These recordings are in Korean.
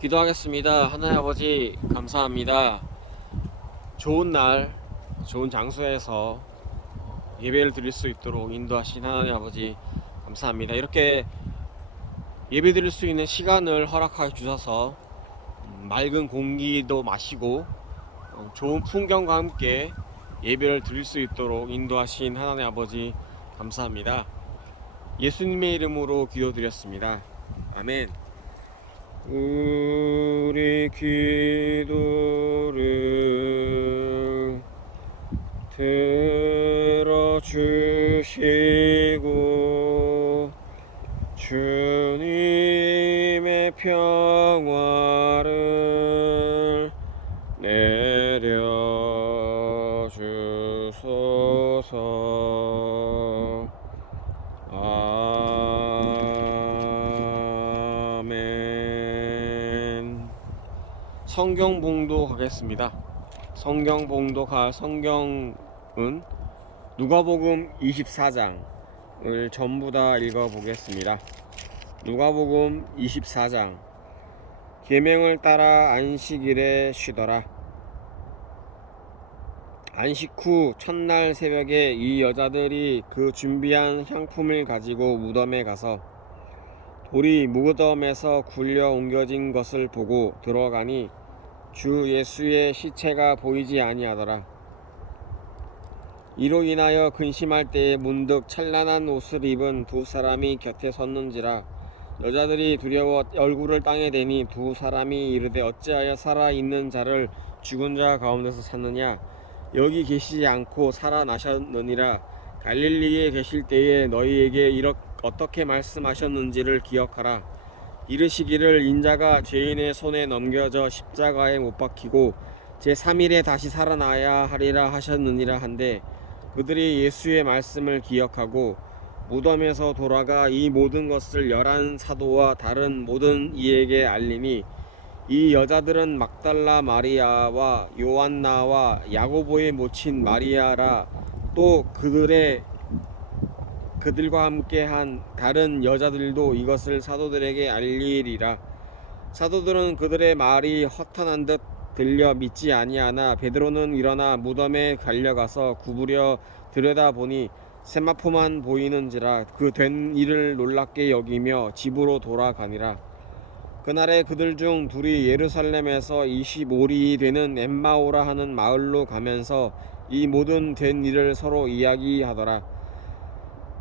기도하겠습니다. 하나님 아버지 감사합니다. 좋은 날, 좋은 장소에서 예배를 드릴 수 있도록 인도하신 하나님 아버지 감사합니다. 이렇게 예배 드릴 수 있는 시간을 허락하여 주셔서 음, 맑은 공기도 마시고 어, 좋은 풍경과 함께 예배를 드릴 수 있도록 인도하신 하나님 아버지 감사합니다. 예수님의 이름으로 기도드렸습니다. 아멘. 우리 기도를 들어주시고 주님의 평화를 내려주소서. 아 성경 봉도 가겠습니다. 성경 봉도 가 성경은 누가복음 24장을 전부 다 읽어 보겠습니다. 누가복음 24장 계명을 따라 안식일에 쉬더라. 안식 후 첫날 새벽에 이 여자들이 그 준비한 향품을 가지고 무덤에 가서 돌이 무덤에서 굴려 옮겨진 것을 보고 들어가니 주 예수의 시체가 보이지 아니하더라. 이로 인하여 근심할 때에 문득 찬란한 옷을 입은 두 사람이 곁에 섰는지라 여자들이 두려워 얼굴을 땅에 대니 두 사람이 이르되 어찌하여 살아 있는 자를 죽은 자 가운데서 찾느냐? 여기 계시지 않고 살아나셨느니라. 갈릴리에 계실 때에 너희에게 이렇게 어떻게 말씀하셨는지를 기억하라 이르시기를 인자가 죄인의 손에 넘겨져 십자가에 못 박히고 제3일에 다시 살아나야 하리라 하셨느니라 한데 그들이 예수의 말씀을 기억하고 무덤에서 돌아가 이 모든 것을 열한 사도와 다른 모든 이에게 알리니 이 여자들은 막달라 마리아와 요한나와 야고보의 모친 마리아라 또 그들의 그들과 함께 한 다른 여자들도 이것을 사도들에게 알리리라. 사도들은 그들의 말이 허탄한 듯 들려 믿지 아니하나 베드로는 일어나 무덤에 달려가서 구부려 들여다보니 세마포만 보이는지라 그 된 일을 놀랍게 여기며 집으로 돌아가니라. 그날에 그들 중 둘이 예루살렘에서 25리 되는 엠마오라 하는 마을로 가면서 이 모든 된 일을 서로 이야기하더라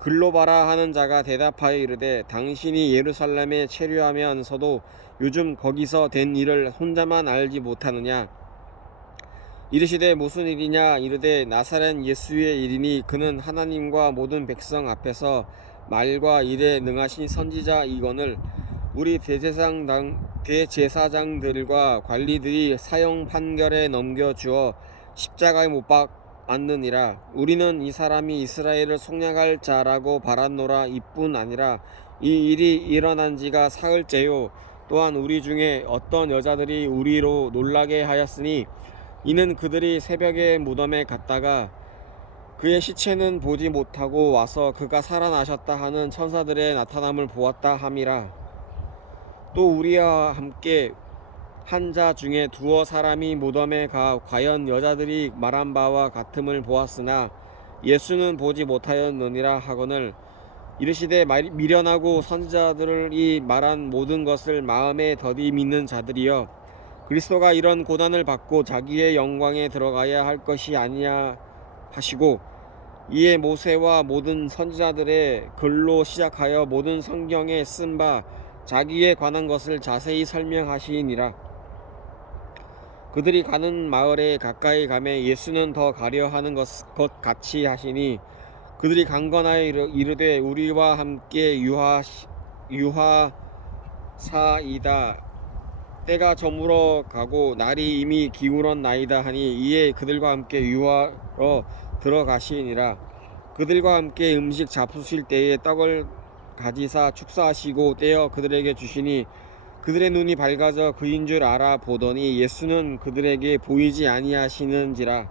글로바라 하는 자가 대답하여 이르되 당신이 예루살렘에 체류하면서도 요즘 거기서 된 일을 혼자만 알지 못하느냐? 이르시되 무슨 일이냐? 이르되 나사렛 예수의 일이니 그는 하나님과 모든 백성 앞에서 말과 일에 능하신 선지자 이건을 우리 대제사장 대제사장들과 관리들이 사형 판결에 넘겨 주어 십자가에 못 박 았느니라. 우리는 이 사람이 이스라엘을 속량할 자라고 바랐노라. 이뿐 아니라 이 일이 일어난 지가 사흘째요. 또한 우리 중에 어떤 여자들이 우리로 놀라게 하였으니 이는 그들이 새벽에 무덤에 갔다가 그의 시체는 보지 못하고 와서 그가 살아나셨다 하는 천사들의 나타남을 보았다 함이라. 또 우리와 함께 한 자 중에 두어 사람이 무덤에 가 과연 여자들이 말한 바와 같음을 보았으나 예수는 보지 못하였느니라 하거늘 이르시되 말- 미련하고 선지자들이 말한 모든 것을 마음에 더디 믿는 자들이여 그리스도가 이런 고난을 받고 자기의 영광에 들어가야 할 것이 아니냐 하시고 이에 모세와 모든 선지자들의 글로 시작하여 모든 성경에 쓴 바 자기에 관한 것을 자세히 설명하시니라 그들이 가는 마을에 가까이 가매 예수는 더 가려 하는 것, 것 같이 하시니 그들이 강건하여 이르- 이르되 우리와 함께 유하 유하사이다. 때가 저물어 가고 날이 이미 기울었나이다 하니 이에 그들과 함께 유하러 들어가시니라. 그들과 함께 음식 잡수실 때에 떡을 가지사 축사하시고 떼어 그들에게 주시니 그들의 눈이 밝아져 그인 줄 알아 보더니 예수는 그들에게 보이지 아니하시는지라.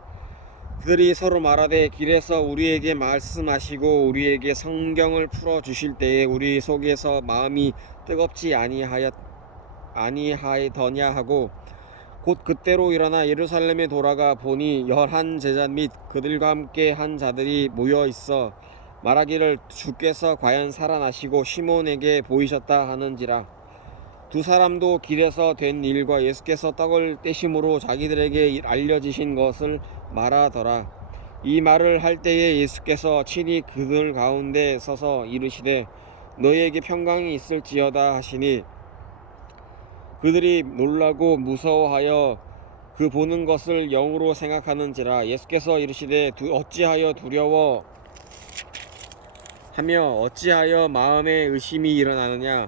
그들이 서로 말하되 길에서 우리에게 말씀하시고 우리에게 성경을 풀어 주실 때에 우리 속에서 마음이 뜨겁지 아니하였 아니하더냐 하고 곧 그때로 일어나 예루살렘에 돌아가 보니 열한 제자 및 그들과 함께 한 자들이 모여 있어 말하기를 주께서 과연 살아나시고 시몬에게 보이셨다 하는지라 두 사람도 길에서 된 일과 예수께서 떡을 떼심으로 자기들에게 알려지신 것을 말하더라. 이 말을 할 때에 예수께서 친히 그들 가운데 서서 이르시되 너희에게 평강이 있을지어다 하시니 그들이 놀라고 무서워하여 그 보는 것을 영으로 생각하는지라. 예수께서 이르시되 두- 어찌하여 두려워 하며 어찌하여 마음에 의심이 일어나느냐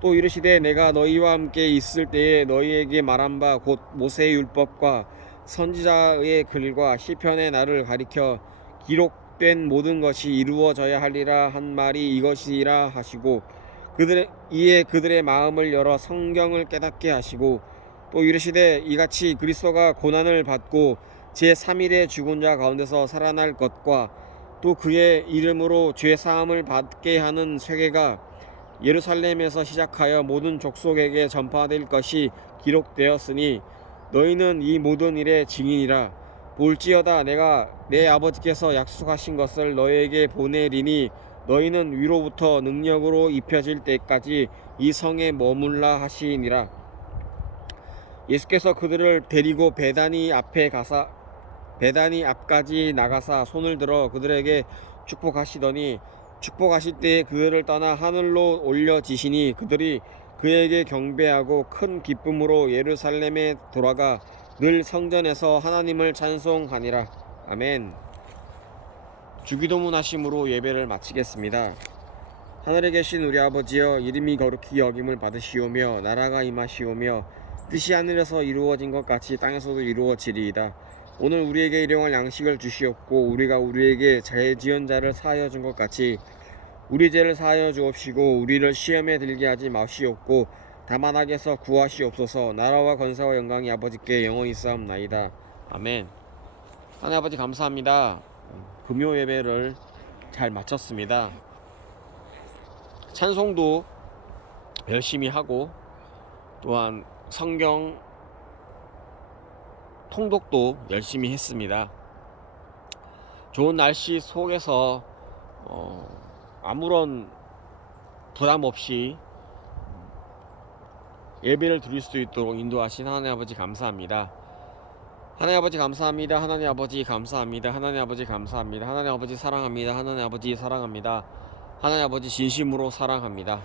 또 이르시되 내가 너희와 함께 있을 때에 너희에게 말한 바 곧 모세의 율법과 선지자의 글과 시편의 나를 가리켜 기록된 모든 것이 이루어져야 하리라 한 말이 이것이라 하시고 그들의 이에 그들의 마음을 열어 성경을 깨닫게 하시고 또 이르시되 이같이 그리스도가 고난을 받고 제 3일에 죽은 자 가운데서 살아날 것과 또 그의 이름으로 죄 사함을 받게 하는 쇠계가 예루살렘에서 시작하여 모든 족속에게 전파될 것이 기록되었으니 너희는 이 모든 일의 증인이라. 볼지어다 내가 내 아버지께서 약속하신 것을 너희에게 보내리니 너희는 위로부터 능력으로 입혀질 때까지 이 성에 머물라 하시니라. 예수께서 그들을 데리고 베다니 앞에 가사 베다니 앞까지 나가사 손을 들어 그들에게 축복하시더니 축복하실 때에 그들을 떠나 하늘로 올려지시니 그들이 그에게 경배하고 큰 기쁨으로 예루살렘에 돌아가 늘 성전에서 하나님을 찬송하니라. 아멘. 주기도문 하심으로 예배를 마치겠습니다. 하늘에 계신 우리 아버지여 이름이 거룩히 여김을 받으시오며 나라가 임하시오며 뜻이 하늘에서 이루어진 것 같이 땅에서도 이루어지리이다 오늘 우리에게 일용할 양식을 주시옵고 우리가 우리에게 죄 지은 자를 사하여 준 것 같이 우리 죄를 사하여 주옵시고 우리를 시험에 들게 하지 마시옵고 다만 악에서 구하시옵소서. 나라와 권세와 영광이 아버지께 영원히 싸움나이다. 아멘. 하나님 아버지 감사합니다. 금요 예배를 잘 마쳤습니다. 찬송도 열심히 하고 또한 성경 통독도 열심히 했습니다. 좋은 날씨 속에서 어, 아무런 부담 없이 예배를 드릴 수 있도록 인도하신 하나님 아버지 감사합니다. 하나님 아버지 감사합니다. 하나님 아버지 감사합니다. 하나님 아버지 감사합니다. 하나님 아버지 사랑합니다. 하나님 아버지 사랑합니다. 하나님 아버지 진심으로 사랑합니다.